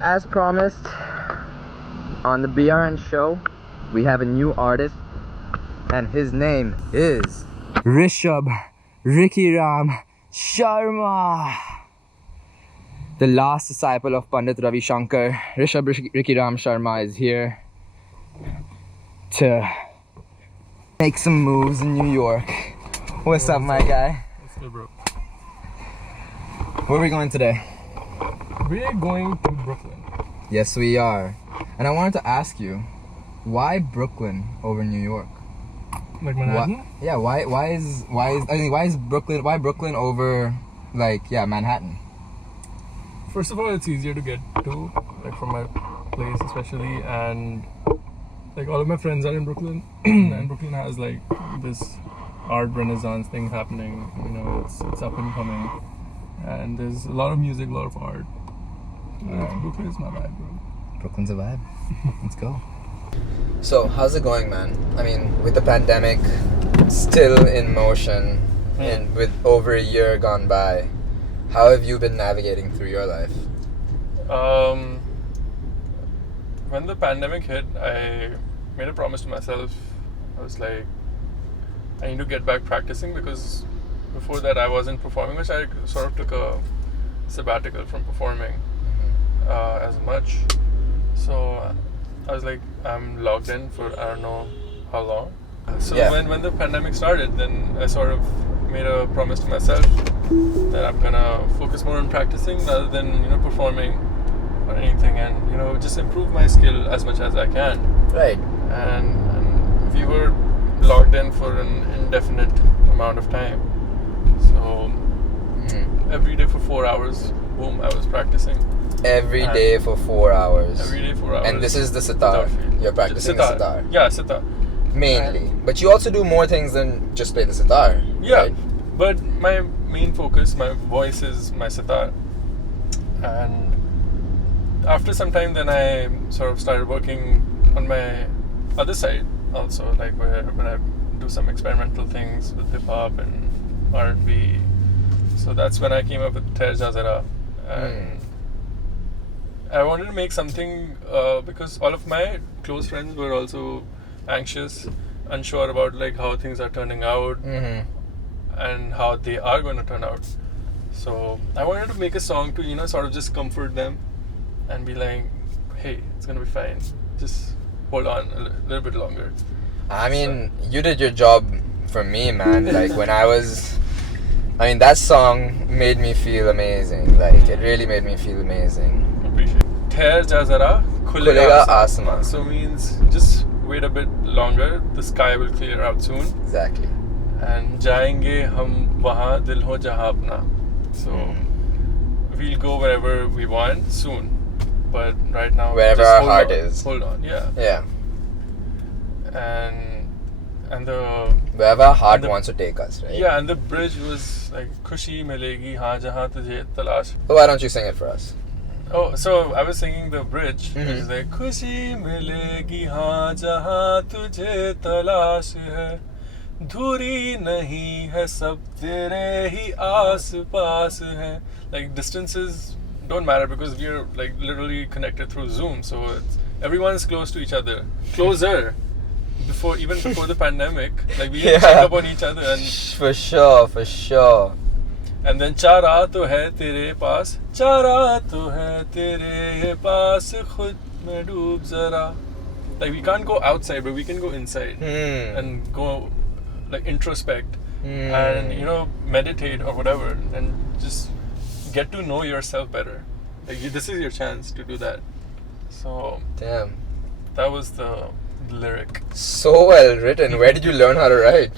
As promised, on the BRN show, we have a new artist, and his name is Rishab Rikhiram Sharma, the last disciple of Pandit Ravi Shankar. Rishab Rikhiram Sharma is here to make some moves in New York. What's up, my guy? What's good, bro? Where are we going today? We're going to Brooklyn. Yes, we are. And I wanted to ask you, why Brooklyn over New York? Like Manhattan? Why Brooklyn over Manhattan? First of all, it's easier to get to, like from my place especially, and like all of my friends are in Brooklyn, and Brooklyn has like this art renaissance thing happening. You know, it's up and coming, and there's a lot of music, a lot of art. Brooklyn is my vibe, bro. Brooklyn's a vibe. Let's go. So, how's it going, man? I mean, with the pandemic still in motion, and with over a year gone by, how have you been navigating through your life? When the pandemic hit, I made a promise to myself. I was like, I need to get back practicing, because before that I wasn't performing, which I sort of took a sabbatical from performing as much. So I was like, I'm logged in for I don't know how long. So when the pandemic started, then I sort of made a promise to myself that I'm gonna focus more on practicing rather than performing or anything, and just improve my skill as much as I can. Right. And we were logged in for an indefinite amount of time. So every day for 4 hours, boom, I was practicing. Every day for 4 hours. Every day 4 hours. And this is the sitar. You're practicing the sitar. Yeah, sitar. Mainly. But you also do more things than just play the sitar. Yeah. Right? But my main focus, my voice is my sitar. And after some time, then I sort of started working on my other side also, like when I do some experimental things with hip hop and R&B. So that's when I came up with Ther Ja Zara. And I wanted to make something because all of my close friends were also anxious, unsure about like how things are turning out and how they are going to turn out. So I wanted to make a song to sort of just comfort them and be like, hey, it's gonna be fine, just hold on a little bit longer. I mean, you did your job for me, man. Like that song made me feel amazing. Like it really made me feel amazing. Appreciate it. Ther Ja Zara Khulega Aasman. So means just wait a bit longer, the sky will clear out soon. Exactly. And jayenge hum wahan dil ho jahan apna. So we'll go wherever we want soon. But right now, wherever just our heart is. Hold on, yeah. Yeah. And the wherever our heart wants to take us, right? Yeah, and the bridge was like Khushi milegi haan jahan tujhe talash. Oh, why don't you sing it for us? Oh, so I was singing the bridge. It's like Khushi milegi haan jahan tujhe talash hai, dhuri nahi hai sab tere hi aas paas hai. Like distances don't matter because we're like literally connected through Zoom, so everyone's close to each other, closer. Before the pandemic, like we check up on each other, and for sure. And then chara to hai tere paas, chara to hai tere paas, khud mein doob zara. Like we can't go outside, but we can go inside and go like introspect and meditate or whatever, and just get to know yourself better. Like this is your chance to do that. So damn, that was the lyric. So well written. Where did you learn how to write?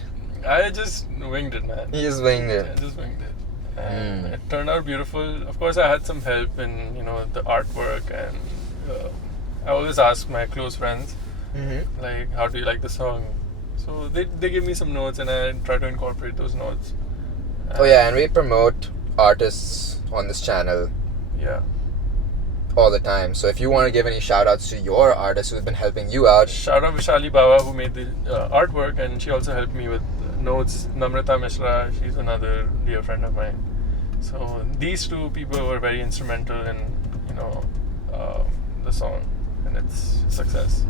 I just winged it, man. You just winged it. Yeah, just winged it. And it turned out beautiful. Of course, I had some help in the artwork, and I always ask my close friends like, how do you like the song? So they give me some notes, and I try to incorporate those notes. And we promote artists on this channel. Yeah. All the time. So if you want to give any shout outs to your artists who've been helping you out. Shout out Vishali Baba, who made the artwork, and she also helped me with notes. Namrata Mishra, she's another dear friend of mine. So these two people were very instrumental in the song and its success.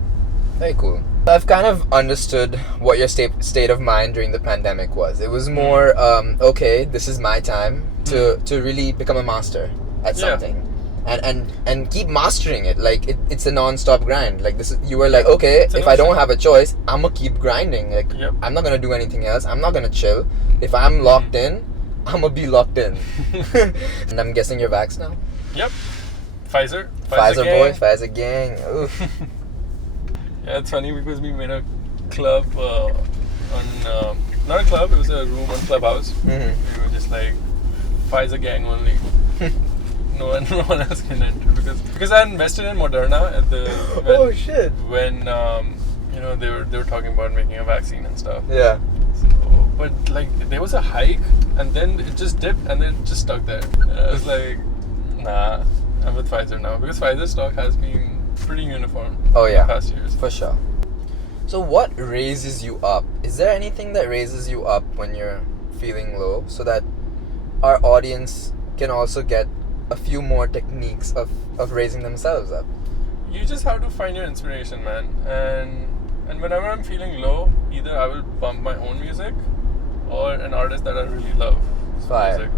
Very cool. I've kind of understood what your state of mind during the pandemic was. It was more, okay, this is my time to really become a master at something. And keep mastering it. Like, it's a non-stop grind. Like, you were like, okay, if I don't have a choice, I'm gonna keep grinding. Like, I'm not gonna do anything else. I'm not gonna chill. If I'm locked in, I'm gonna be locked in. And I'm guessing you're vaxxed now? Yep. Pfizer boy, Pfizer gang. Oof. Yeah, it's funny because we made a club on not a club, it was a room on Clubhouse. We were just like Pfizer gang only. No one else can enter because I invested in Moderna at the when they were talking about making a vaccine and stuff. Yeah. So, but like there was a hike and then it just dipped and then it just stuck there. And I was like, nah, I'm with Pfizer now because Pfizer stock has been pretty uniform. Oh yeah, in the past years for sure. So what raises you up? Is there anything that raises you up when you're feeling low, so that our audience can also get a few more techniques of raising themselves up? You just have to find your inspiration, man. And whenever I'm feeling low, either I will bump my own music or an artist that I really love. Fire. Music.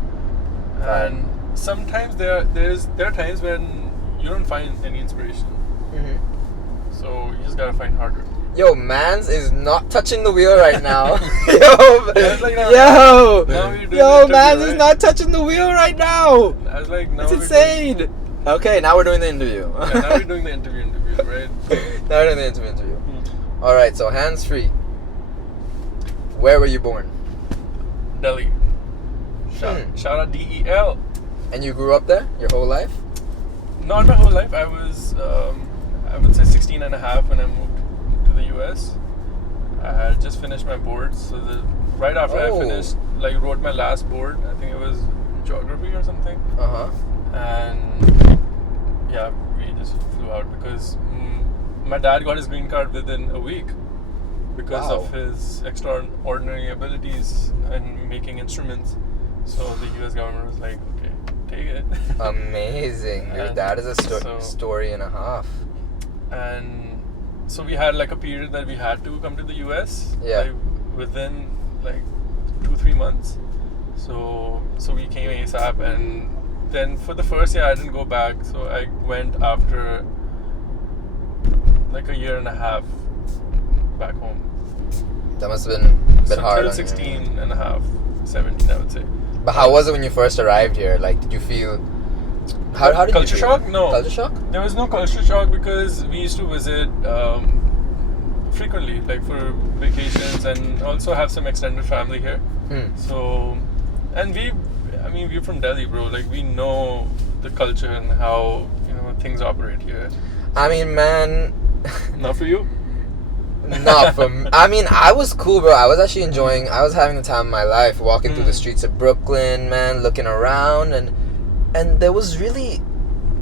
And sometimes there are times when you don't find any inspiration. So you just gotta find harder. Yo, Mans is not touching the wheel right now. Mans is not touching the wheel right now. I was like, no. It's insane. Okay, now we're doing the interview. Yeah, now we're doing the interview, right? Now we're doing the interview. All right, so hands free. Where were you born? Delhi. Shout out DEL. And you grew up there your whole life? Not my whole life. I was, I would say 16 and a half when I moved to the US. I had just finished my boards. So right after I finished, like wrote my last board, I think it was geography or something. And yeah, we just flew out because my dad got his green card within a week because of his extraordinary abilities in making instruments. So the US government was like, okay, take it. Amazing. Your dad is a story and a half. And so we had like a period that we had to come to the US like within like 2-3 months. So we came ASAP, and then for the first year I didn't go back, so I went after like a year and a half back home. That must have been a bit hard. Until 16 and a half, 17 I would say. But how was it when you first arrived here? Like, did you feel... How did culture you feel? shock? No. Culture shock? There was no culture shock because we used to visit frequently, like for vacations, and also have some extended family here. So, and we're from Delhi, bro. Like, we know the culture and how, things operate here. I mean, man... Not for you? Not for me. I mean, I was cool, bro. I was actually enjoying... I was having the time of my life, walking through the streets of Brooklyn, man, looking around, and there was really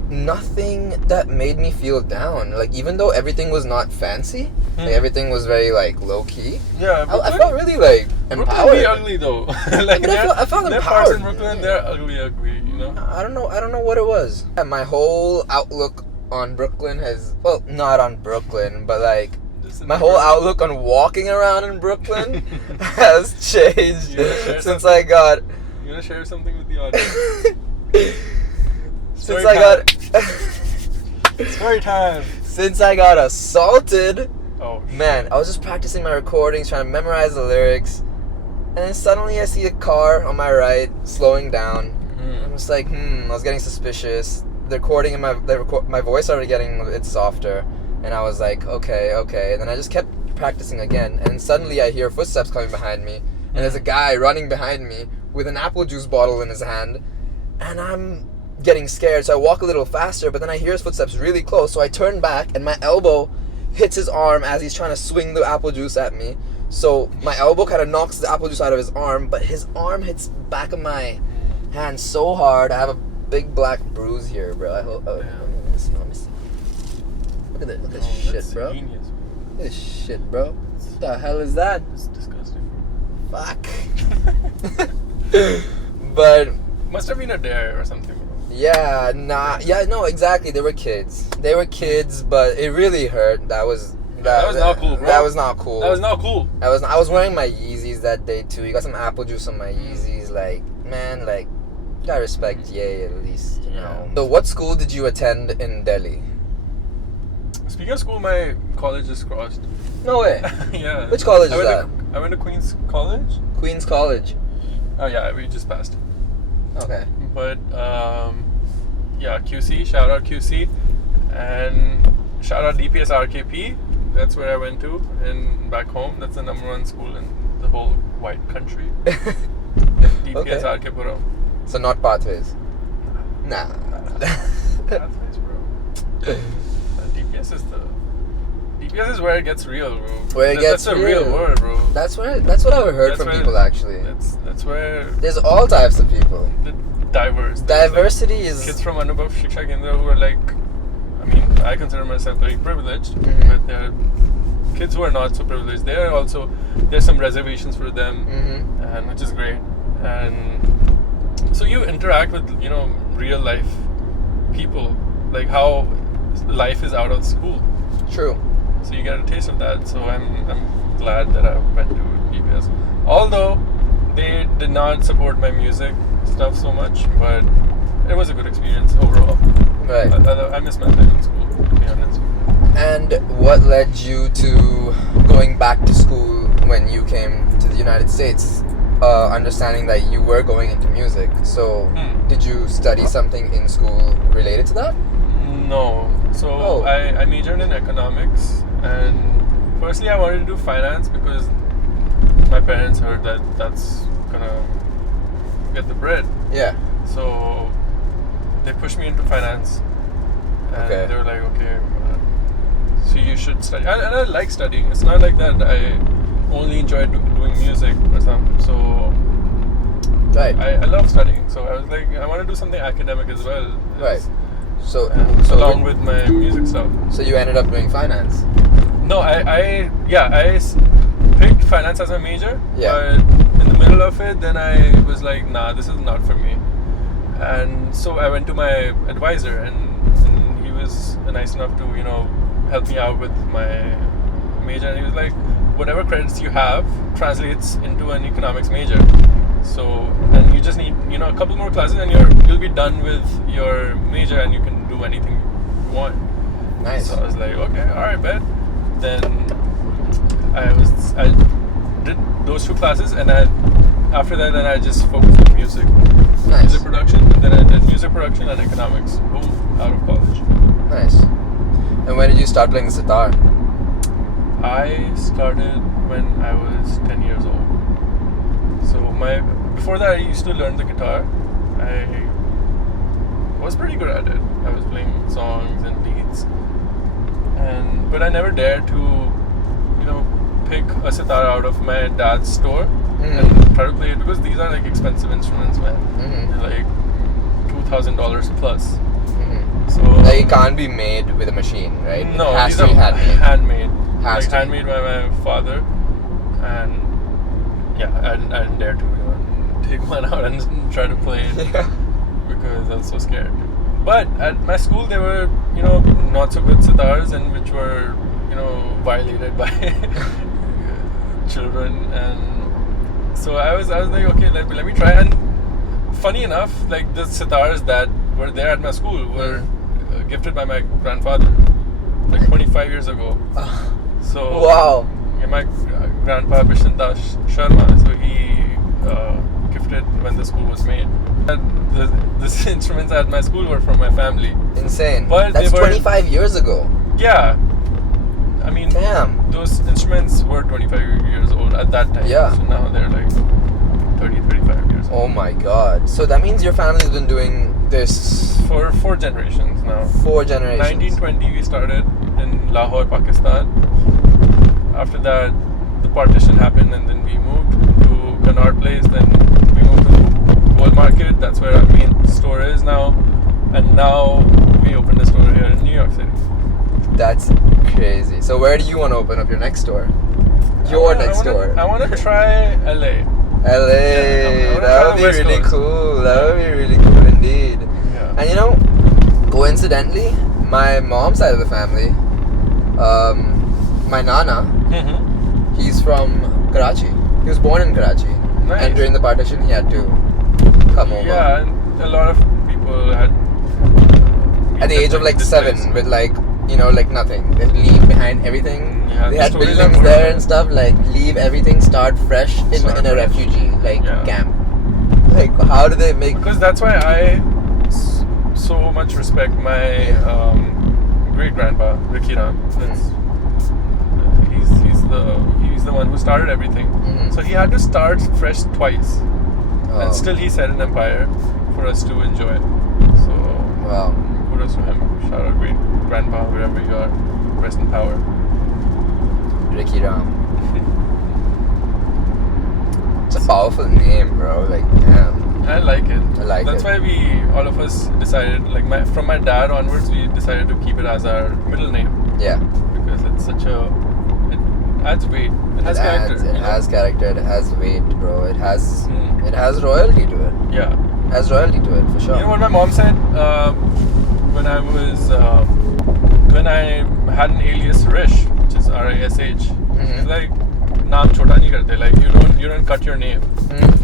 nothing that made me feel down. Like, even though everything was not fancy, like, everything was very, like, low-key. Yeah, I felt really, like, empowered. Brooklyn be ugly, though. Like, I felt empowered. There are parts in Brooklyn, they're ugly, I don't know what it was. And my whole outlook on Brooklyn has... Well, not on Brooklyn, but, like... My whole outlook on walking around in Brooklyn has changed since I got... You want to share something with the audience? Since I got... Story time. Since I got assaulted... Oh, man, I was just practicing my recordings, trying to memorize the lyrics, and then suddenly I see a car on my right slowing down. I'm just like, I was getting suspicious. The recording in my voice started getting a bit softer, and I was like, okay. And then I just kept practicing again, and suddenly I hear footsteps coming behind me, and there's a guy running behind me with an apple juice bottle in his hand, and I'm getting scared, so I walk a little faster, but then I hear his footsteps really close, so I turn back, and my elbow hits his arm as he's trying to swing the apple juice at me. So my elbow kind of knocks the apple juice out of his arm, but his arm hits back of my hand so hard. I have a big black bruise here, bro. I hope. Let me see. Look at this shit, bro. Genius. Look at this shit, bro. What the hell is that? It's disgusting. Fuck. But must have been a dare or something. Yeah, no, exactly. They were kids. But it really hurt. That was not cool, bro. That was not cool. That was not cool. I was wearing my Yeezys that day too. You got some apple juice on my Yeezys. Like, man, like, you gotta respect Ye at least, you know. So, what school did you attend in Delhi? Speaking of school, my college just crossed. No way. Yeah. Which college is that? I went to Queen's College. Queen's College. Oh yeah, we just passed. Okay. But yeah, QC. Shout out QC, and shout out DPS RKP. That's where I went to, and back home. That's the #1 school in the whole white country. DPS RK. So not Pathways. Nah. Pathways, bro. DPS is where it gets real, bro. That's a real word, bro. That's what I've heard from people actually. That's where there's all types of people. Diversity is kids from Anubhav Shiksha Kendra who are like, I mean, I consider myself very privileged, but there are kids who are not so privileged. There's some reservations for them, and which is great. And so you interact with, you know, real life people, like how life is out of school. True. So you get a taste of that. So I'm glad that I went to DPS. Although they did not support my music stuff so much, but it was a good experience overall. Right. I miss my time in school, to be honest. And what led you to going back to school when you came to the United States? Understanding that you were going into music. So did you study something in school related to that? No. So I majored in economics, and firstly I wanted to do finance because my parents heard that that's gonna get the bread. Yeah. So they pushed me into finance, and they were like, okay, so you should study. And I like studying. It's not like that I only enjoy doing music or something. So right. I love studying. So I was like, I want to do something academic as well. Right. So along with my music stuff. So you ended up doing finance? No, I picked finance as my major. Yeah. But in the middle of it, then I was like, nah, this is not for me. And so I went to my advisor, and he was nice enough to, you know, help me out with my major. And he was like, whatever credits you have translates into an economics major. So, and you just need, you know, a couple more classes, and you'll be done with your major, and you can do anything you want. Nice. So I was like, okay, all right, bet. Then I did those 2 classes, and after that, then I just focused on music. Nice. Music production, and then I did music production and economics, both out of college. Nice. And when did you start playing the sitar? I started when I was 10 years old. So before that, I used to learn the guitar. I was pretty good at it. I was playing songs and beats, but I never dared to, you know, pick a sitar out of my dad's store and try to play it, because these are like expensive instruments, man. They're like $2,000 plus. So they can't be made with a machine, right? No, it has these to be are handmade. Handmade by my father, and yeah, I didn't dare to, you know, take one out and try to play it because I was so scared. But at my school, there were, you know, not so good sitars, and which were, you know, violated by children, and so I was like, okay, let me try. And funny enough, like the sitars that were there at my school were gifted by my grandfather, like 25 years ago. So wow. Yeah, my grandpa Pandit Ravi Shankar, so he gifted when the school was made. The instruments at my school were from my family. Insane. But that's 25 years ago. Yeah. I mean, damn. Those instruments were 25 years old at that time. Yeah. So now they're like 30, 35 years old. Oh my god. So that means your family's been doing this for 4 generations now. 4 generations. 1920 we started in Lahore, Pakistan. After that, the partition happened, and then we moved to Connaught Place. Then we moved to Wall Market. That's where our main store is now. And now we opened a store here in New York City. That's crazy. So where do you want to open up your next store? Next store. I want to try LA. LA. Yeah, that would be really cool. That would be really cool indeed. Yeah. And you know, coincidentally, my mom's side of the family, my nana, he's from Karachi. He was born in Karachi. Nice. And during the partition, he had to come over. Yeah, and a lot of people had. At the age of like 7, with like, you know, like nothing. They leave behind everything. Yeah, They the had stories buildings are there more- and stuff. Like, leave everything, start fresh in a refugee like camp. Like, how do they make? Because that's why I so much respect my great grandpa Rikhiram. He's the one who started everything. So he had to start fresh twice, and still he set an empire for us to enjoy. So Wow. kudos to him. Shout out great grandpa wherever you are. Rest in power. Rikhiram. It's a powerful name, bro. Like, damn. I like it. I like That's it. why all of us decided, like from my dad onwards, we decided to keep it as our middle name Yeah. because it adds weight. It has character. It you know? has character. It has weight, bro. It has royalty to it. Yeah. It has royalty to it, for sure. You know what my mom said when I had an alias Rish, which is Rish. It's like naam chota nahi karte. Like you don't cut your name.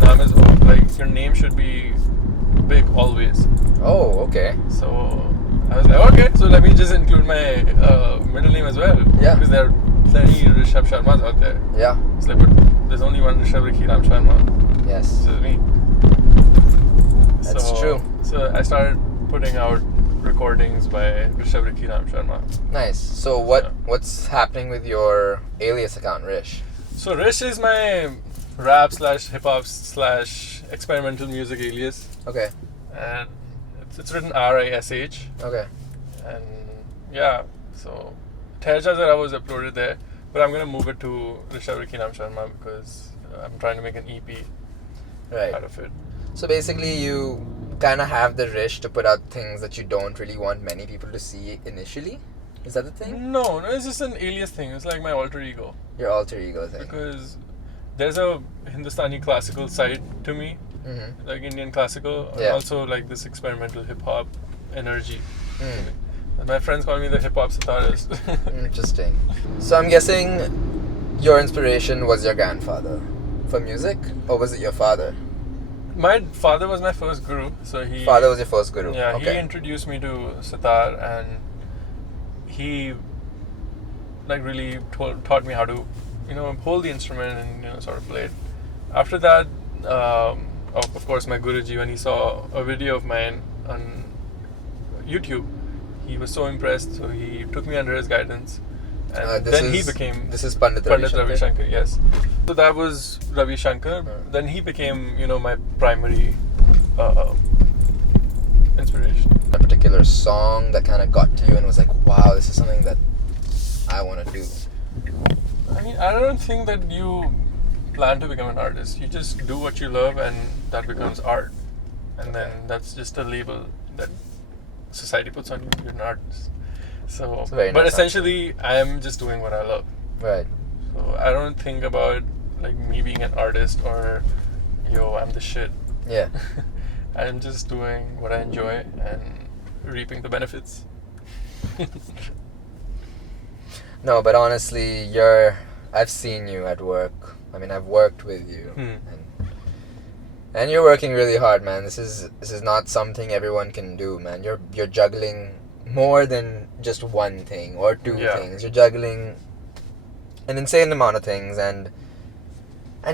Naam is like your name should be big always. Oh, okay. So I was like, okay, so let me just include my middle name as well. Yeah. Because there are plenty Rishab Sharmas out there. Yeah. It's like, but there's only one Rishab Rikhiram Sharma. Yes. This is me. That's true. So I started putting out recordings by Rishab Rikhiram Sharma. Nice. So what's happening with your alias account, Rish? So Rish is my rap / hip hop / experimental music alias. Okay. And it's written Rish. Okay. And yeah, so Terja Zara was uploaded there, but I'm gonna move it to Rishab Rikhiram Sharma because I'm trying to make an EP Right. out of it. So basically, you kind of have the Rish to put out things that you don't really want many people to see initially. Is that the thing? No, it's just an alias thing. It's like my alter ego. Your alter ego thing. Because there's a Hindustani classical side to me, like Indian classical, and Yeah. also like this experimental hip hop energy. And my friends call me the hip hop Sitarist. Interesting. So I'm guessing your inspiration was your grandfather for music, or was it your father? My father was my first guru, so he. Father was your first guru. Yeah, Okay. he introduced me to Sitar, and he like really taught me how to, hold the instrument and sort of play it. After that, of course, my Guruji, when he saw a video of mine on YouTube, he was so impressed, so he took me under his guidance, and then he became. This is Pandit Ravi Shankar. Yes. So that was Ravi Shankar. Then he became, my primary inspiration. A particular song that kind of got to you and was like, wow, this is something that I want to do. I mean, I don't think that you plan to become an artist. You just do what you love, and that becomes art. And then that's just a label that society puts on you. You're an artist. So, very but nice essentially, I am just doing what I love. Right. So I don't think about like me being an artist or, I'm the shit. Yeah. I'm just doing what I enjoy and reaping the benefits. No, but honestly, I've seen you at work. I mean, I've worked with you, and you're working really hard, man. This is not something everyone can do, man. You're juggling more than just one thing or two things. You're juggling an insane amount of things, and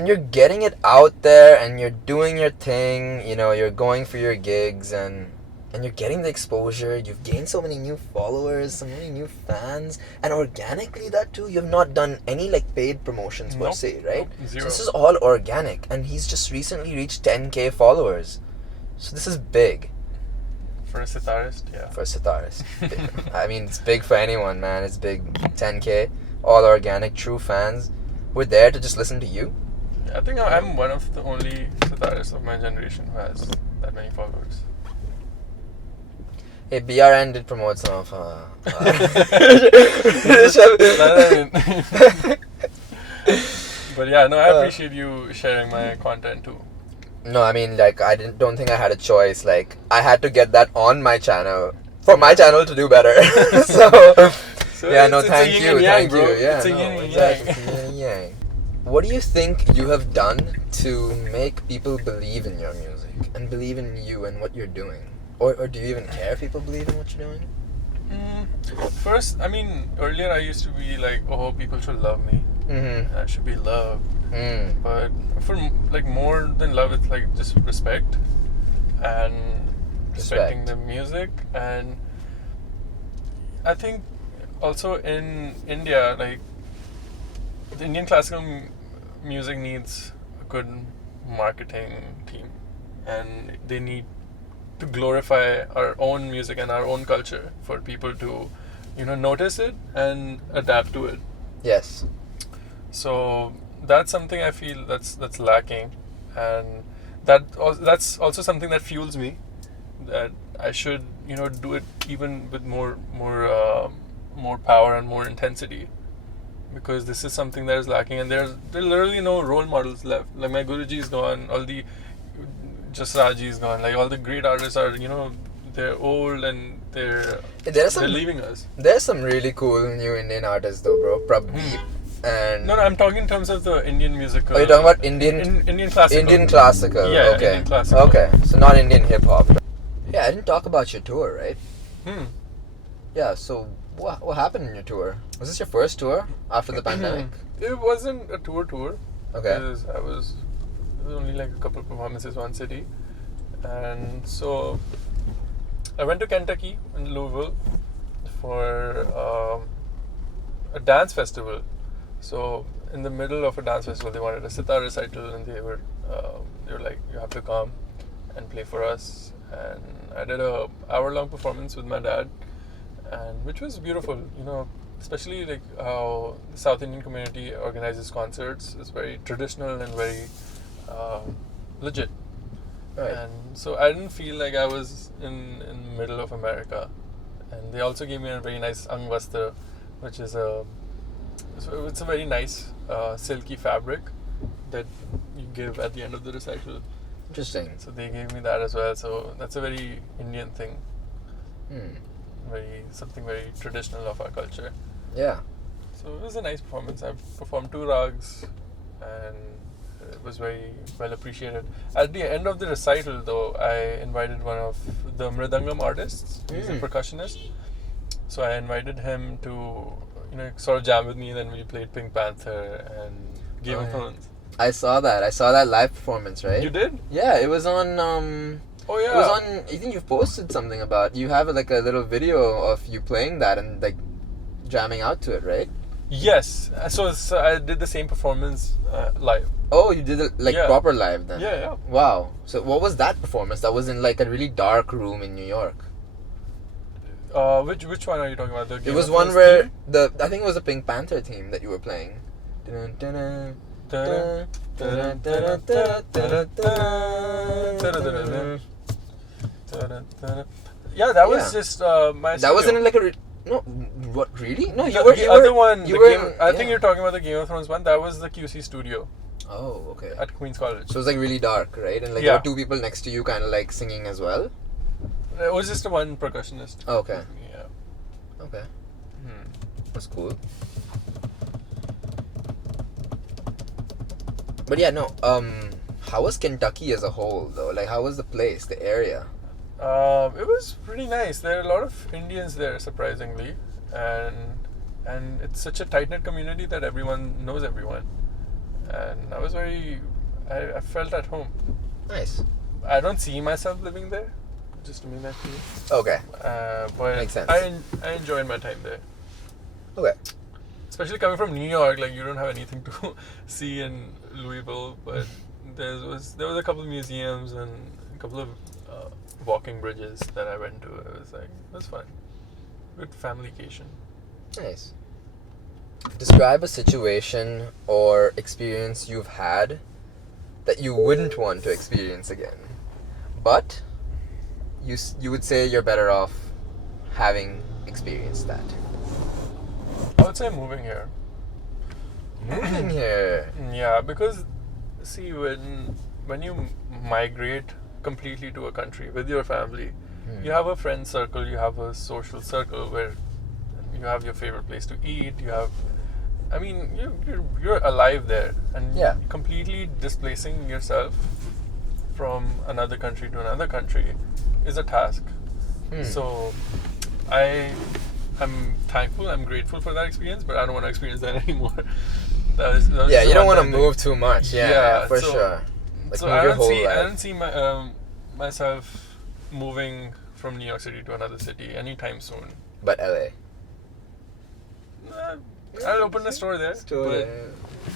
you're getting it out there, and you're doing your thing. You're going for your gigs, and you're getting the exposure. You've gained so many new followers, so many new fans, and organically that too. You've not done any like paid promotions per se, right? Nope, zero. So this is all organic, and he's just recently reached 10K followers. So this is big. For a sitarist, yeah. For a sitarist. I mean, it's big for anyone, man. It's big. 10K, all organic, true fans. We're there to just listen to you. I think I'm one of the only sitarists of my generation who has that many followers. Hey, BRN did promote some of But yeah, no, I appreciate you sharing my content too. No, I mean, like, don't think I had a choice. Like, I had to get that on my channel for my channel to do better. So, yeah, no, thank you, thank you. Yeah, it's a no, yin and exactly, yang. it's a yin and yang. What do you think you have done to make people believe in your music and believe in you and what you're doing? Or do you even care if people believe in what you're doing? First, I mean, earlier I used to be like, oh, people should love me. Mm-hmm. I should be loved. But for like more than love, it's like just respect and respecting the music. And I think also in India, like the Indian classical music needs a good marketing team, and they need to glorify our own music and our own culture for people to, notice it and adapt to it. Yes. So that's something I feel that's lacking, and that's also something that fuels me. That I should do it even with more power and more intensity, because this is something that is lacking, and there are literally no role models left. Like my Guruji is gone, all the Jasraji is gone. Like all the great artists are they're old and they're leaving us. There's some really cool new Indian artists though, bro. Prabdeep. And no, I'm talking in terms of the Indian musical. Oh, you're talking about Indian classical. Indian classical. Yeah, okay. Indian classical. Okay, so not Indian hip hop. Yeah, I didn't talk about your tour, right? Yeah. So what happened in your tour? Was this your first tour after the pandemic? It wasn't a tour. Okay. Because it was only like a couple of performances, one city, and so I went to Kentucky in Louisville for a dance festival. So in the middle of a dance festival, they wanted a Sitar recital, and they were like, you have to come and play for us. And I did a hour-long performance with my dad, and which was beautiful. Especially like how the South Indian community organizes concerts. It's very traditional and very legit. Right. And so I didn't feel like I was in the middle of America. And they also gave me a very nice Angvastra, which is it's a very nice silky fabric that you give at the end of the recital. Interesting. So they gave me that as well. So that's a very Indian thing. Something very traditional of our culture. Yeah. So it was a nice performance. I performed 2 rags, and it was very well appreciated. At the end of the recital, though, I invited one of the Mridangam artists. He's a percussionist. So I invited him to, sort of jam with me. Then we played Pink Panther and Game of Thrones. I saw that live performance, right? You did? Yeah, it was on. Oh yeah. It was on. I think you've posted something about. You have like a little video of you playing that and like jamming out to it, right? Yes. So I did the same performance live. Oh, you did it like proper live then? Yeah. Wow. So what was that performance? That was in like a really dark room in New York. Which one are you talking about? The It was one where I think it was a Pink Panther theme that you were playing. Yeah, that was just my. That wasn't like a. No, what really? No, you were. I think you're talking about the Game of Thrones one. That was the QC studio. Oh, okay. At Queen's College. So it was like really dark, right? And like there were 2 people next to you, kind of like singing as well. It was just one percussionist. Oh, okay. Yeah. Okay. That's cool. But yeah, no. How was Kentucky as a whole, though? Like, how was the place, the area? It was pretty nice. There are a lot of Indians there, surprisingly, and it's such a tight-knit community that everyone knows everyone. And I felt at home. Nice. I don't see myself living there, just to make that clear. Okay. But makes sense. I enjoyed my time there. Okay. Especially coming from New York, like you don't have anything to see in Louisville, but there was a couple of museums and a couple of walking bridges that I went to. It was fun. Good family-cation. Nice. Describe a situation or experience you've had that you wouldn't want to experience again, but you would say you're better off having experienced that. I would say moving here. Moving here. Yeah, because see, when you migrate completely to a country with your family, you have a friend circle, you have a social circle where you have your favorite place to eat, you're alive there, and completely displacing yourself from another country to another country is a task. So I'm thankful, I'm grateful for that experience, but I don't want to experience that anymore. That was you don't want to move too much. For sure. Like, so I don't see myself moving from New York City to another city anytime soon. But LA. I'll open a store there.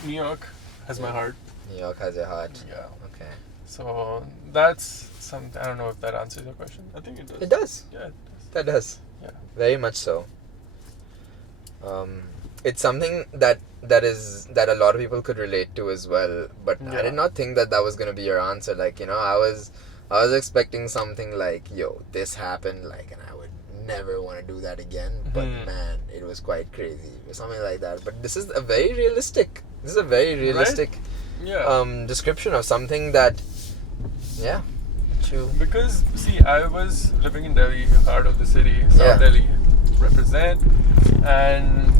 New York has my heart. New York has your heart. Yeah. Okay. So that's something. I don't know if that answers your question. I think it does. It does. Yeah, it does. That does. Yeah. Very much so. It's something that a lot of people could relate to as well. But I did not think that was gonna be your answer. Like, I was expecting something like, yo, this happened, like, and I would never want to do that again. But man, it was quite crazy, or something like that. But this is a very realistic. Right? Description of something that. Yeah. True. Because see, I was living in Delhi, heart of the city, South Delhi, represent, and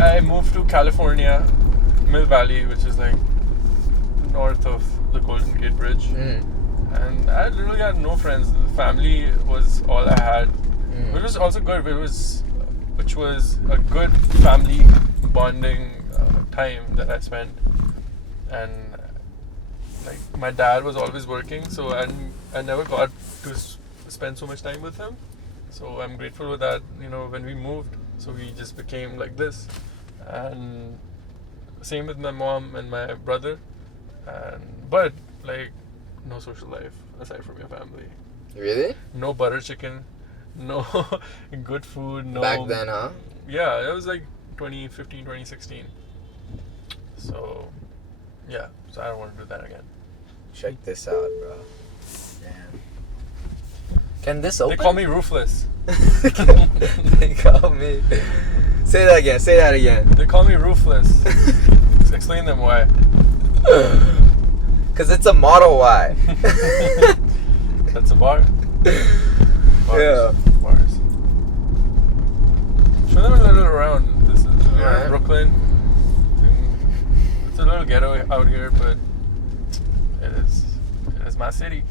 I moved to California, Mill Valley, which is like north of the Golden Gate Bridge, and I literally had no friends. The family was all I had, which was also good. Which was a good family bonding time that I spent, and like my dad was always working, so I never got to spend so much time with him. So I'm grateful with that. When we moved, so we just became like this, and same with my mom and my brother, but like no social life aside from your family. Really? No butter chicken, no good food. No. Back then, huh? Yeah, it was like 2015, 2016. So yeah, so I don't want to do that again. Check this out, bro. Damn. Can this open? They call me ruthless. They call me. Say that again. They call me ruthless. Explain them why. Because it's a Model Y. That's a bar. Bars. Yeah. Bars. Show them a little around. We're in Brooklyn. It's a little ghetto out here, but it is my city.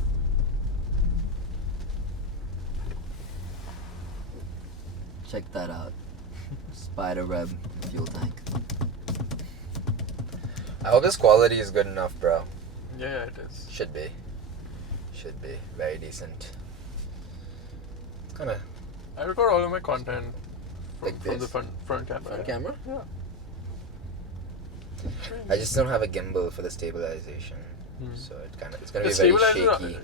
Check that out. Spider web fuel tank. I hope this quality is good enough, bro. Yeah, it is. Should be. Very decent. It's kind of... I record all of my content from the front camera. Front camera? Yeah. I just don't have a gimbal for the stabilization. So it's going to be very shaky.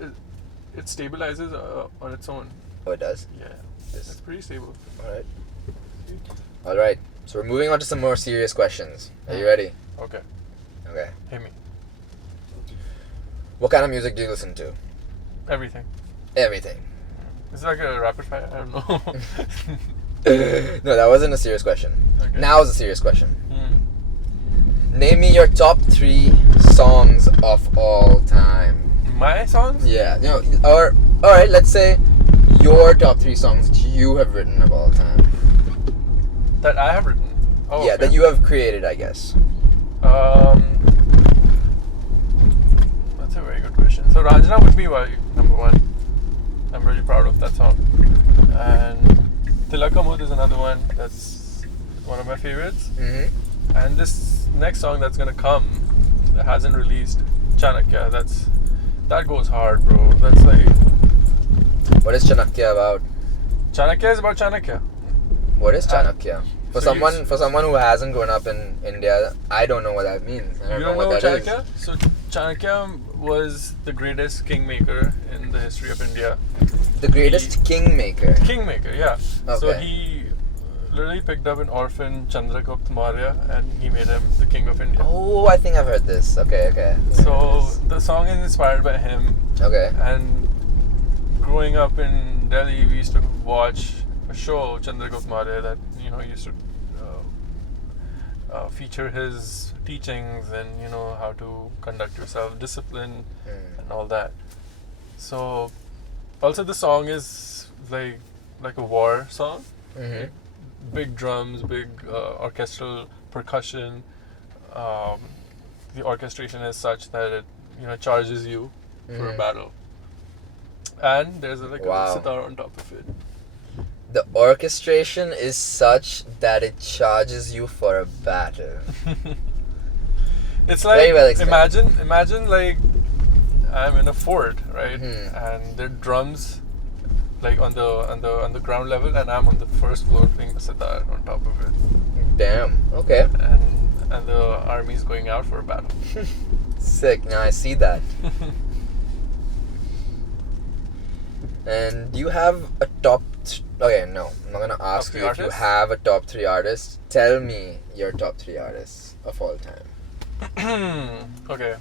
It stabilizes on its own. Oh, it does? Yeah. It's pretty stable. Alright. So we're moving on to some more serious questions. Are you ready? Okay. Hit me. What kind of music do you listen to? Everything. Is it like a rapid fire? I don't know. No, that wasn't a serious question. Okay. Now is a serious question. Name me your top 3 songs of all time. My songs? Yeah. Alright, let's say your top 3 songs that you have written of all time. That I have written? Oh, yeah, okay. that you have created, I guess. That's a very good question. So Ranjana would be number 1. I'm really proud of that song. And Tilakamud is another one. That's one of my favorites. And this next song that's gonna come, that hasn't released, Chanakya. That goes hard, bro. That's like... What is Chanakya about? Chanakya is about Chanakya. What is Chanakya? For someone who hasn't grown up in India, I don't know what that means. I don't know what that Chanakya is. So Chanakya was the greatest kingmaker in the history of India. The greatest kingmaker? Kingmaker, yeah. Okay. So he literally picked up an orphan, Chandragupta Maurya, and he made him the king of India. Oh, I think I've heard this. Okay. So the song is inspired by him. Okay. And growing up in Delhi, we used to watch a show, Chandragupta Maurya, that used to feature his teachings and how to conduct yourself, discipline, and all that. So also the song is like a war song. Mm-hmm. Big drums, big orchestral percussion. The orchestration is such that it charges you for a battle. And there's a sitar on top of it. The orchestration is such that it charges you for a battle. It's like, very well explained. imagine like I'm in a fort, right? And there are drums like on the ground level, and I'm on the first floor playing the sitar on top of it. Damn. Okay. And the army's going out for a battle. Sick. Now I see that. And do you have a top? Okay, no, I'm not gonna ask you if you have a top 3 artists. Tell me your top 3 artists of all time. Okay,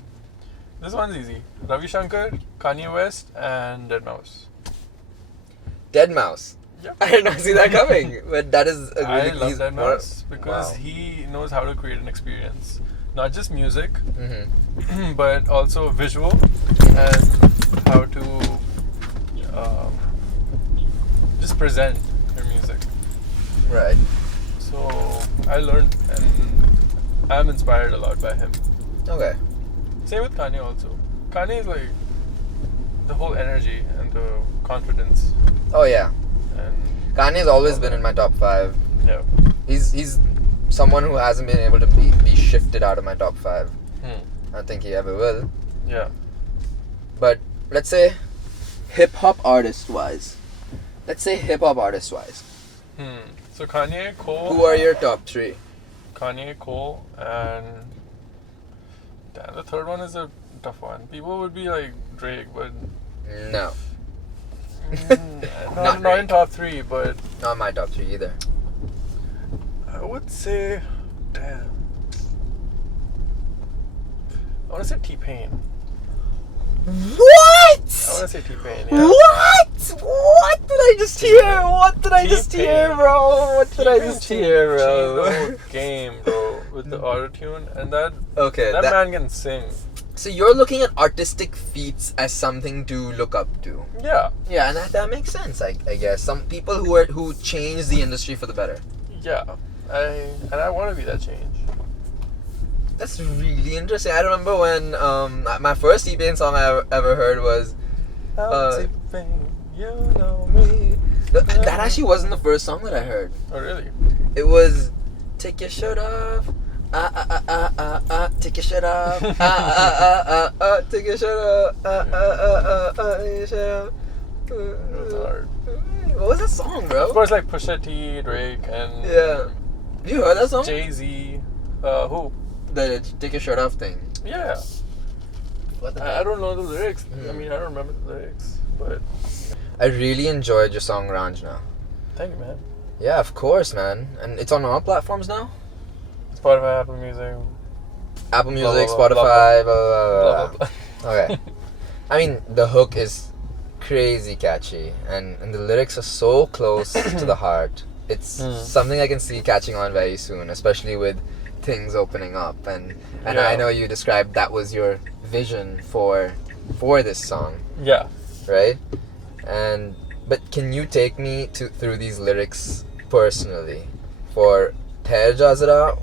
this one's easy. Ravi Shankar, Kanye West, and Deadmau5. Yep. I did not see that coming, but that is a really I love Deadmau5 because he knows how to create an experience, not just music, but also visual and how to just present your music. Right. So I learned and I'm inspired a lot by him. Okay. Same with Kanye also. Kanye is like the whole energy and the confidence. Oh yeah. And Kanye's always been in my top 5. Yeah. He's someone who hasn't been able to be shifted out of my top 5. I don't think he ever will. Yeah. But let's say hip-hop artist-wise. So Kanye, Cole. Who are your top 3? Kanye, Cole, and damn, the third one is a tough one. People would be like Drake, but no. not in top 3, but not my top 3 either. I would say, damn, I want to say T-Pain. What? I want to say T-Pain. Yeah. What did I just hear? What did I just hear, bro? What did I just hear, bro? The whole game, bro, with the auto-tune and that. Okay, that man can sing. So you're looking at artistic feats as something to look up to. Yeah. Yeah, and that makes sense. I guess some people who change the industry for the better. Yeah, I want to be that change. That's really interesting. I remember when my first T-Pain song I ever heard was T-Pain, you know me. That actually wasn't the first song that I heard. Oh really? It was Take Your Shirt Off. Take your shirt off. Take your shirt off. Take your shirt off. It was hard. What was that song, bro? Of course, like Pusha T, Drake, and yeah. You heard that song? Jay-Z. Who? The Take Your Shirt Off thing. Yeah. What the I don't know the lyrics. I mean, I don't remember the lyrics, but I really enjoyed your song Ranjana. Thank you, man. Yeah, of course, man. And it's on all platforms now? Spotify, Apple Music. Apple Music, blah, blah, Spotify, blah, blah, blah. Okay. I mean, the hook is crazy catchy, and the lyrics are so close to the heart. It's something I can see catching on very soon, especially with things opening up. And Yeah. I know you described that was your vision for this song, Yeah. right? But can you take me through these lyrics personally? For Thair Ja Zara.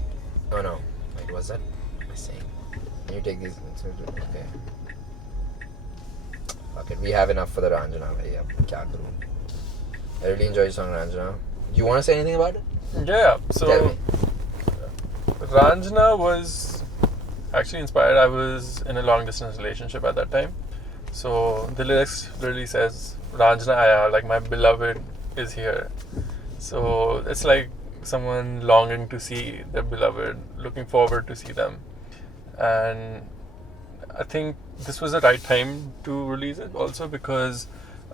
Oh no. Wait, what's that? What am I saying? Can you take these? Okay. Okay, we have enough for the Ranjana. Bhai, ab kya karu? I really enjoyed your song Ranjana. Do you want to say anything about it? Yeah. Tell me. So Ranjana was actually inspired. I was in a long distance relationship at that time. So the lyrics literally says Ranjana Aya, like my beloved is here. So it's like someone longing to see their beloved, looking forward to see them. And I think this was the right time to release it also because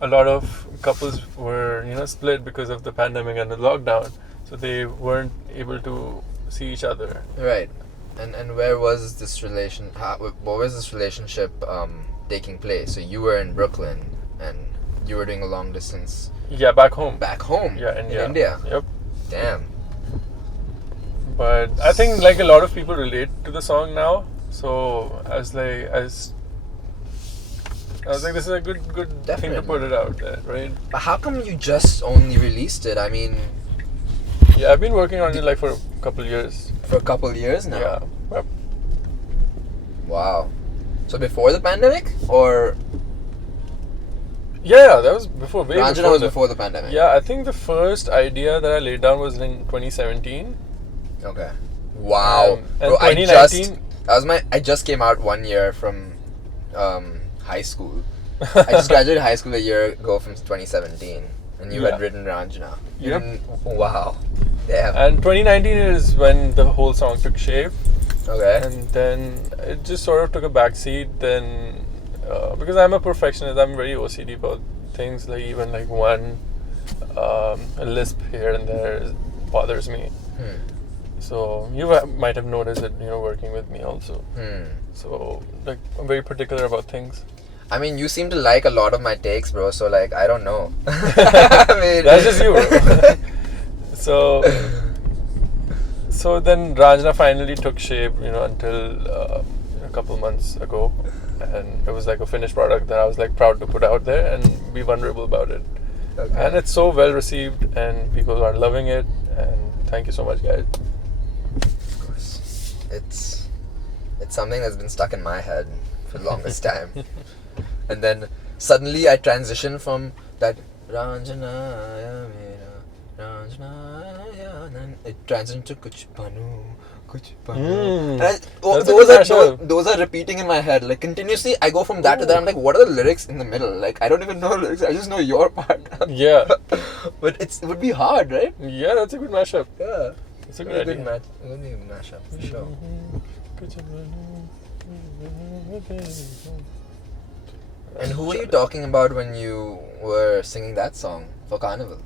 a lot of couples were, split because of the pandemic and the lockdown. So they weren't able to see each other. Right. And where was this what was this relationship taking place? So you were in Brooklyn and you were doing a long distance. Yeah, back home. Back home. Yeah, in India. Yep. Damn. But I think like a lot of people relate to the song now. So I was like, this is a good thing to put it out there, right? But how come you just only released it? I mean, yeah, I've been working on it like for a couple years. For a couple years now? Yeah. Yep. Wow. So before the pandemic? Or... Yeah, that was before. Ranjana was before the pandemic? Yeah, I think the first idea that I laid down was in 2017. Okay. Wow. And Bro, 2019... I just came out 1 year from high school. I just graduated high school a year ago from 2017. And you had written Ranjana. Yep. Wow. Damn. And 2019 is when the whole song took shape. Okay. And then it just sort of took a backseat. Then, because I'm a perfectionist, I'm very OCD about things. Like even like a lisp here and there bothers me. So you might have noticed it, working with me also. So like I'm very particular about things. I mean, you seem to like a lot of my takes, bro. So like, I don't know. I mean, that's just you, bro. So then Ranjana finally took shape, until a couple months ago, and it was like a finished product that I was like proud to put out there and be vulnerable about it. Okay. And it's so well received, and people are loving it. And thank you so much, guys. Of course, it's something that's been stuck in my head for the longest time. And then suddenly I transitioned from that Ranjana, and then it transitioned to Kuch Banu. Those are repeating in my head. Like continuously, I go from that to that. I'm like, what are the lyrics in the middle? Like, I don't even know lyrics. I just know your part. Yeah. But it would be hard, right? Yeah, that's a good mashup. Yeah. It's a good match. It would be a mashup for sure. And who were you talking about when you were singing that song for Carnival?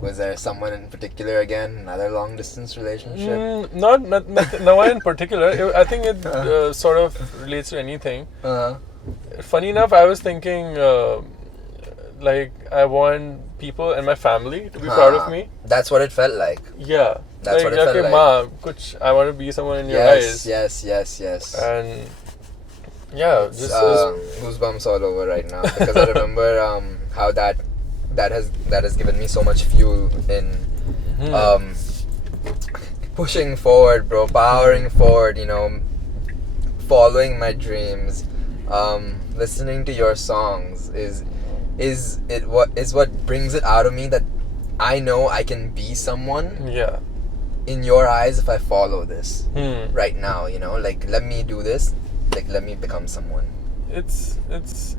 Was there someone in particular again? Another long distance relationship? Not no one in particular. I think it sort of relates to anything. Funny enough, I was thinking like I want people and my family to be proud of me. That's what it felt like. Yeah. That's like, what it felt like. Ma, I want to be someone in your eyes. Yes. And yeah, just goosebumps all over right now because I remember how that has given me so much fuel in pushing forward, bro, powering forward, following my dreams, listening to your songs is what brings it out of me that I know I can be someone in your eyes if I follow this right now, like let me do this, like let me become someone. It's that's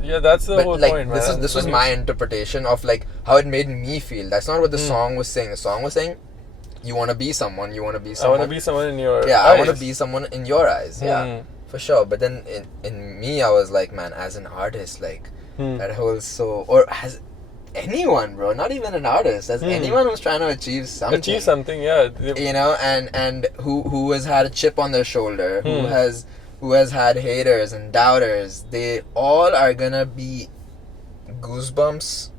the whole point, man. This was my interpretation of like how it made me feel. That's not what the song was saying. The song was saying you want to be someone, I want to be someone in your eyes. I want to be someone in your eyes. Yeah, for sure. But then in me I was like, man, as an artist, like that whole or has anyone, bro, not even an artist, as anyone who's trying to achieve something, yeah, and who has had a chip on their shoulder, who has had haters and doubters, they all are gonna be goosebumps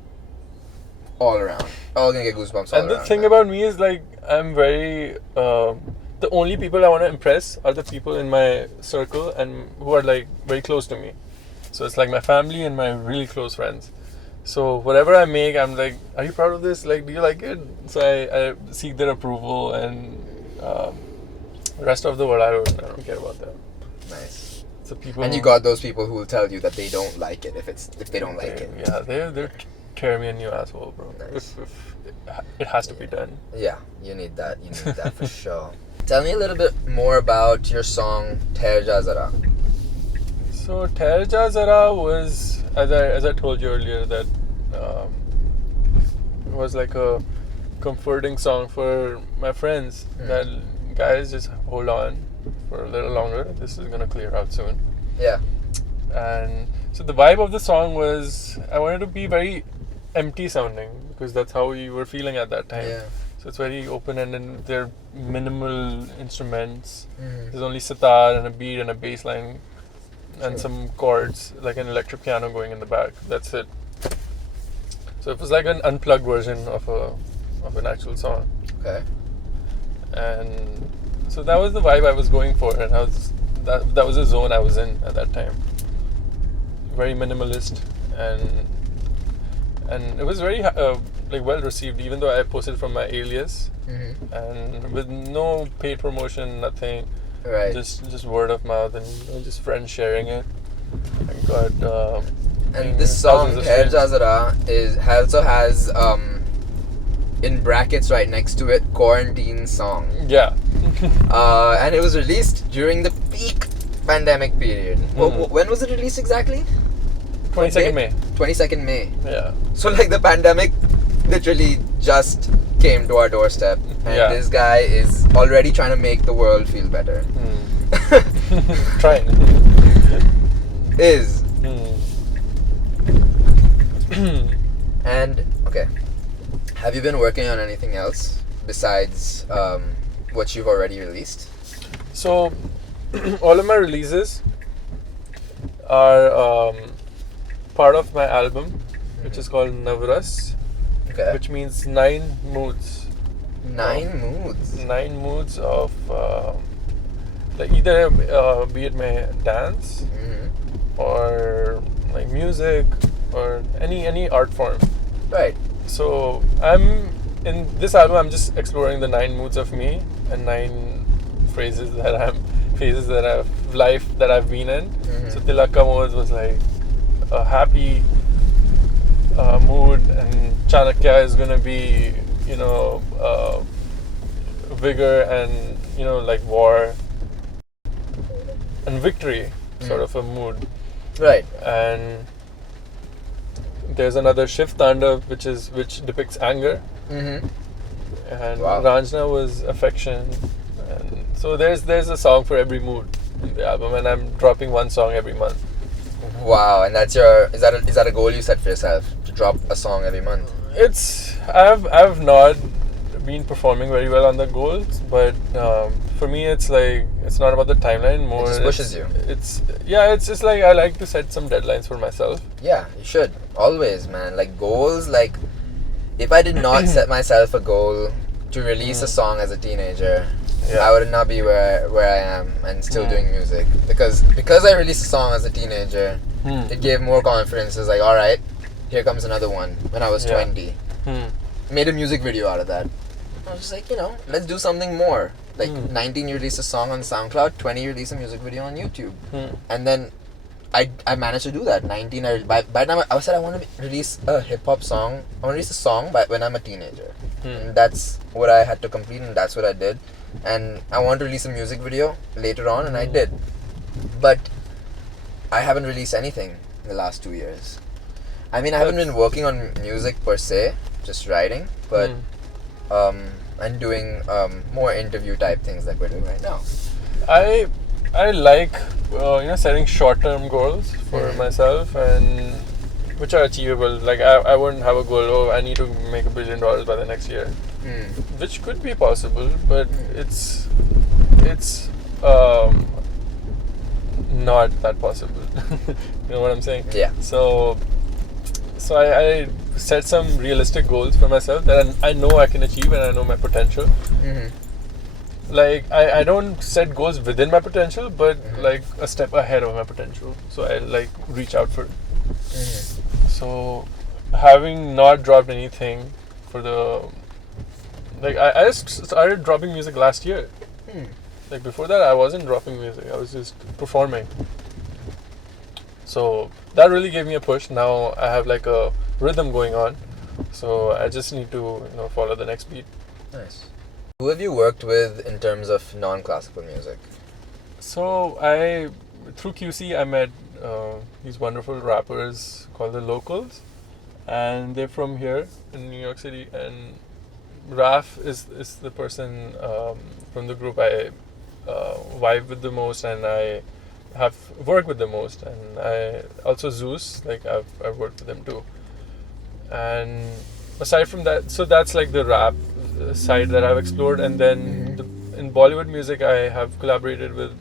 all around. All gonna get goosebumps all around. And the thing about me is like I'm very the only people I want to impress are the people in my circle and who are like very close to me. So it's like my family and my really close friends. So whatever I make, I'm like, are you proud of this? Like, do you like it? So I seek their approval, and the rest of the world, I don't care about them. Nice. So people, and you got those people who will tell you that they don't like it if they don't like it. Yeah, they're tear me a new asshole, bro. Nice. If it has to be done. Yeah, you need that. You need that for sure. Tell me a little bit more about your song Thair Ja Zara. So Thair Ja Zara was, as I told you earlier, that was like a comforting song for my friends. That guys, just hold on for a little longer. This is gonna clear out soon. Yeah. And so the vibe of the song was, I wanted to be very empty sounding because that's how we were feeling at that time. Yeah. So it's very open, and then they're minimal instruments. There's only sitar and a beat and a bass line and some chords, like an electric piano going in the back. That's it. So it was like an unplugged version of an actual song. Okay. and so that was the vibe I was going for, and that was the zone I was in at that time. Very minimalist, and it was very like well received, even though I posted from my alias, and with no paid promotion, nothing. Right. Just word of mouth and just friends sharing it. I got and this song Khair Ja Zara also has in brackets right next to it, quarantine song. Yeah. And it was released during the peak pandemic period. When was it released exactly? 22nd May. 22nd May. Yeah. So like the pandemic literally just came to our doorstep, and this guy is already trying to make the world feel better. Trying. Is. And okay, have you been working on anything else besides what you've already released? So all of my releases are part of my album, which is called Navras, which means 9 moods. 9 moods? 9 moods of like either be it my dance or like music or any art form. Right. So I'm in this album, I'm just exploring the 9 moods of me and 9 phases that I've life that I've been in. So Tilakka Mode was like a happy mood, and Chanakya is gonna be, you know, vigor and, you know, like war and victory sort of a mood. Right. And there's another Shiv Tandav which depicts anger. And Ranjana was affection. And so there's a song for every mood in the album, and I'm dropping one song every month. Wow, and that's is that a goal you set for yourself, to drop a song every month? I've not been performing very well on the goals, but for me it's like it's not about the timeline more. It just pushes you. It's just like I like to set some deadlines for myself. Yeah, you should always, man. Like goals, like if I did not set myself a goal to release a song as a teenager, I would not be where I am and still doing music, because I released a song as a teenager. It gave more confidence. It's like, all right, here comes another one. When I was 20, made a music video out of that. I was just like, let's do something more. Like 19, you release a song on SoundCloud. 20, you release a music video on YouTube. And then I managed to do that. 19, by the time I said I want to release a hip hop song. I want to release a song when I'm a teenager. And that's what I had to complete, and that's what I did. And I wanted to release a music video later on, and I did. But I haven't released anything in the last 2 years. I mean, I haven't been working on music per se, just writing, but and doing more interview type things like we're doing right now. I like setting short-term goals for myself, and which are achievable. Like I wouldn't have a goal, I need to make $1 billion by the next year, which could be possible, but it's not that possible. You know what I'm saying? Yeah. So I set some realistic goals for myself that I know I can achieve, and I know my potential. Like I don't set goals within my potential, but like a step ahead of my potential. So I like reach out for it. So having not dropped anything for the I just started dropping music last year. Like before that, I wasn't dropping music. I was just performing. So that really gave me a push. Now I have like a rhythm going on. So I just need to follow the next beat. Nice. Who have you worked with in terms of non-classical music? So through QC, I met these wonderful rappers called the Locals, and they're from here in New York City. And Raf is the person from the group I vibe with the most, and I have worked with the most. And I also Zeus, like I've worked with him too. And aside from that, so that's like the rap side that I've explored. And then in Bollywood music, I have collaborated with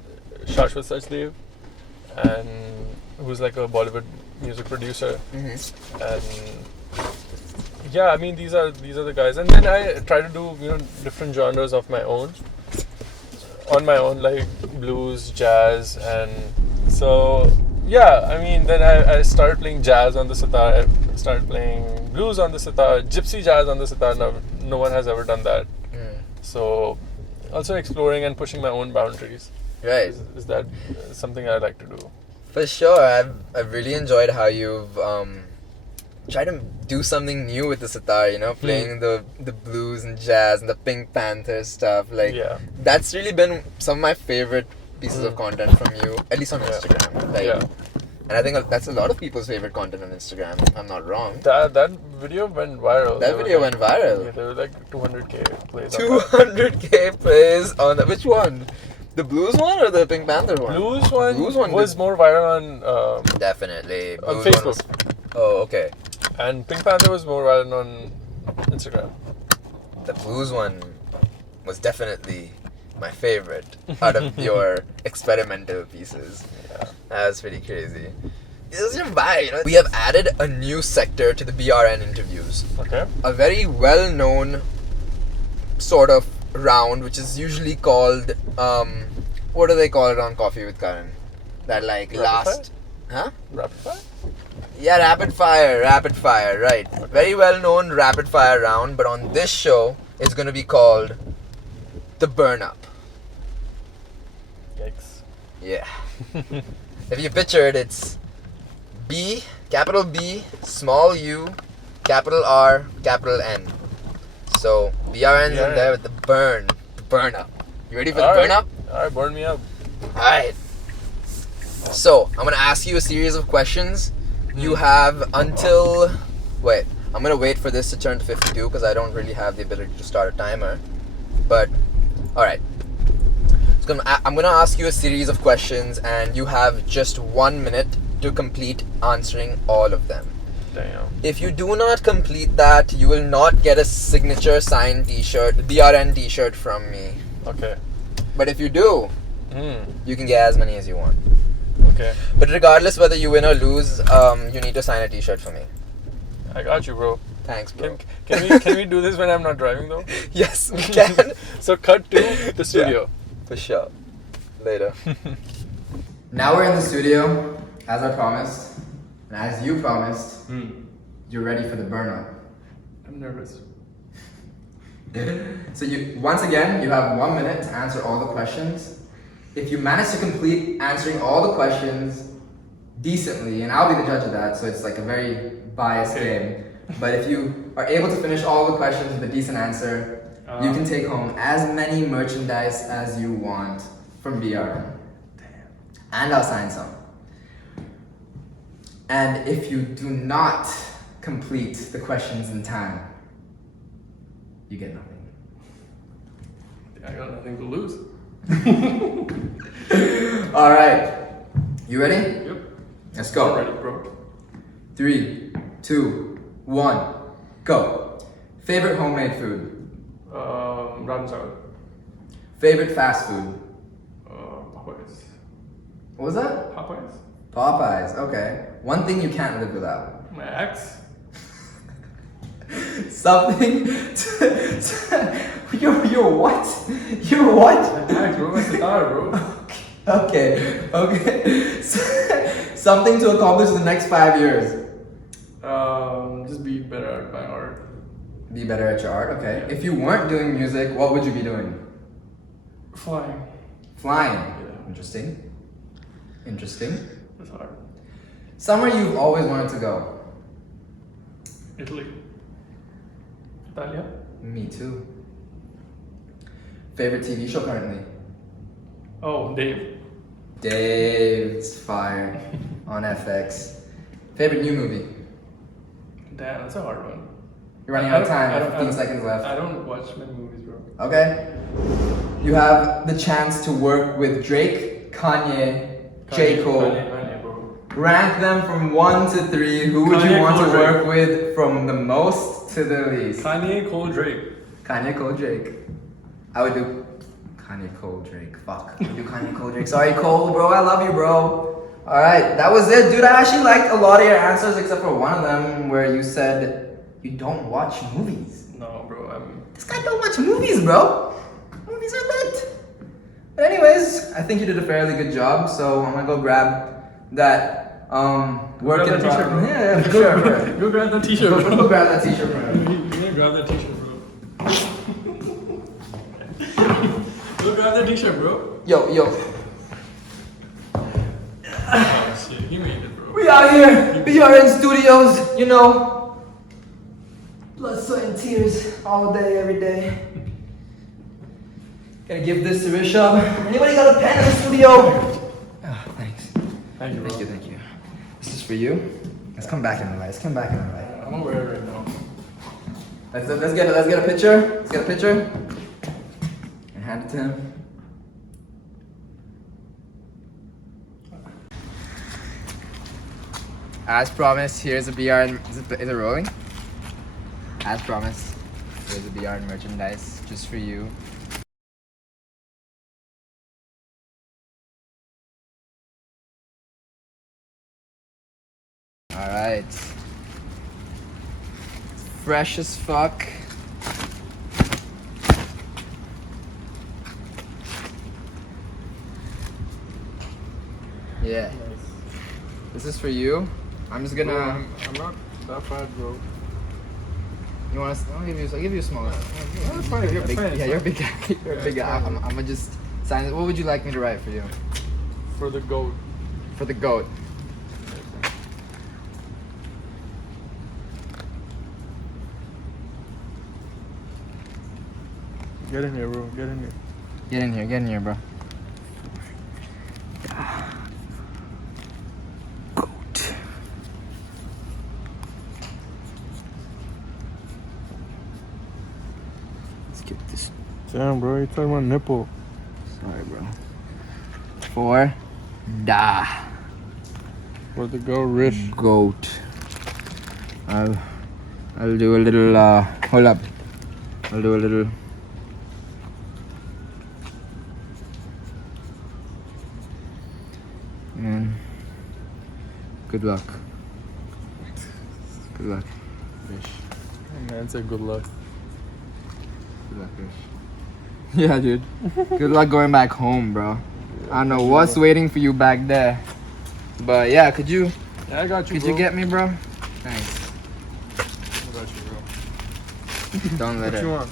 Shashwat Sachdev, and who's like a Bollywood music producer. And yeah, I mean these are the guys, and then I try to do different genres of my own, on my own, like blues, jazz, and so yeah. I mean then I started playing jazz on the sitar. I started playing blues on the sitar, gypsy jazz on the sitar. Now no one has ever done that. So also exploring and pushing my own boundaries. Right. Is that something I like to do? For sure. I've really enjoyed how you've tried to do something new with the sitar, playing the blues and jazz and the Pink Panther stuff. Like, that's really been some of my favorite pieces of content from you, at least on Instagram. Like, and I think that's a lot of people's favorite content on Instagram. I'm not wrong. That video went viral. That video went viral. Yeah, there were like 200k plays. 200k plays on which one? The blues one or the Pink Panther one? Blues one was more viral on definitely on blues Facebook. Oh, okay. And Pink Panther was more viral on Instagram. The blues one was definitely my favorite out of your experimental pieces. Yeah. That was pretty crazy. It was your vibe, We have added a new sector to the BRN interviews. Okay. A very well-known sort of round, which is usually called, what do they call it on Coffee with Karan? That like Rapid fire? Huh? Rapid fire? Yeah, rapid fire, right. Okay. Very well-known rapid fire round, but on this show, it's going to be called the burn up. Yikes. Yeah. If you picture it, it's B, capital B, small u, capital R, capital N. So, BRN's in there with the burn up. You ready for the burn up? Alright, burn me up. Alright. So, I'm going to ask you a series of questions. You have until... Wait, I'm going to wait for this to turn to 52 because I don't really have the ability to start a timer. But, alright. So I'm going to ask you a series of questions and you have just 1 minute to complete answering all of them. Damn. If you do not complete that, you will not get a signature signed t-shirt, BRN t-shirt from me. Okay. But if you do, you can get as many as you want. Okay. But regardless whether you win or lose, you need to sign a t-shirt for me. I got you, bro. Thanks, bro. Can we do this when I'm not driving though? Yes, we can. So cut to the studio. Yeah, for sure. Later. Now we're in the studio, as I promised, and as you promised, you're ready for the burn-up. I'm nervous. So once again, you have 1 minute to answer all the questions. If you manage to complete answering all the questions decently, and I'll be the judge of that, so it's like a very biased game. But if you are able to finish all the questions with a decent answer, you can take home as many merchandise as you want from BRN. And I'll sign some. And if you do not complete the questions in time, you get nothing. I got nothing to lose. All right. You ready? Yep. Let's go. I'm ready, bro. 3, 2, 1, go. Favorite homemade food? Ramen salad. Favorite fast food? Popeyes. What was that? Popeyes? Popeyes, okay. One thing you can't live without. My ex. Something you're what? You're what? My ex, bro. My sitar, bro. Okay. Something to accomplish in the next 5 years. Just be better at my art. Be better at your art, okay. If you weren't doing music, what would you be doing? Flying. Flying. Yeah. Interesting. That's hard. Somewhere you've always wanted to go. Italy. Italia. Me too. Favorite TV show currently? Oh, Dave. Dave's fire on FX. Favorite new movie? Damn, that's a hard one. You're running out of time. 15 seconds left. I don't watch many movies, bro. Okay. You have the chance to work with Drake, Kanye, J. Cole. Kanye, bro. Rank them from 1 to 3. Who would you Kanye, want Cole, to Drake. work with from the most to the least? Kanye, Cole, Drake. Kanye, Cole, Drake. I would do Kanye, Cole, Drake. Fuck. I would do Kanye, Cole, Drake. Sorry, Cole, bro. I love you, bro. Alright, that was it. Dude, I actually liked a lot of your answers except for one of them where you said You don't watch movies. No, bro. This guy don't watch movies, bro. Movies are lit. But anyways, I think you did a fairly good job, so I'm gonna go grab that work in grab that t-shirt, bro. Yeah, for sure. Go grab that t-shirt, bro. Go grab that t-shirt, bro. You gotta grab that t-shirt, bro. Go grab that t-shirt, bro. Yo. Oh shit, he made it, bro. We out here, BRN Studios, you know. Blood, sweat, and tears all day, every day. Gonna give this to Rishab. Anybody got a pen in the studio? Oh, thanks. Thank you, bro. Thank you. This is for you. Let's come back in the light. I'm gonna wear it right now. Let's get a picture. Let's get a picture. And hand it to him. As promised, here's a BRN. Is it rolling? As promised, here's a BRN merchandise just for you. Alright. Fresh as fuck. Yeah. Nice. This is for you. I'm just gonna. Bro, I'm not that bad, bro. You want to? I'll give you a small. That's fine. You're That's big. fine. Yeah, you're a big guy. You're a big guy. fine. I'm gonna just sign it. What would you like me to write for you? For the goat. For the goat. Get in here, bro. Get in here. Get in here, bro. Goat. Let's get this. Damn, bro. You talking about nipple? Sorry, bro. For da For the goat, Rish. goat. I'll do a little. Hold up. I'll do a little. Man, good luck. Good luck, Rish. Man, say good luck. Good luck, Rish. Yeah, dude. Good luck going back home, bro. I don't know what's waiting for you back there. But yeah, could you Yeah, I got you, could bro. you get me, bro? Thanks. I got you, bro. Don't let What it. you want?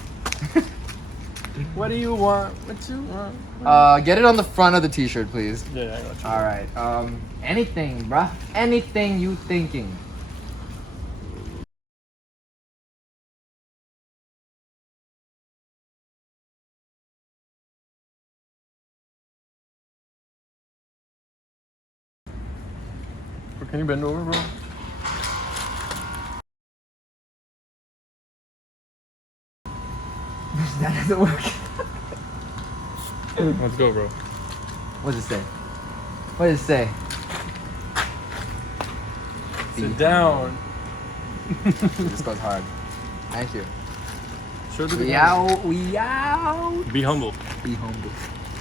What do you want? What you want? Get it on the front of the t-shirt, please. Yeah, I got you. All right. Anything, bruh. Anything you thinking. Can you bend over, bro? That doesn't work. Let's go, bro. What does it say? What does it say? Sit down. This goes hard. Thank you. Show the We out. We out. Be humble. Be humble.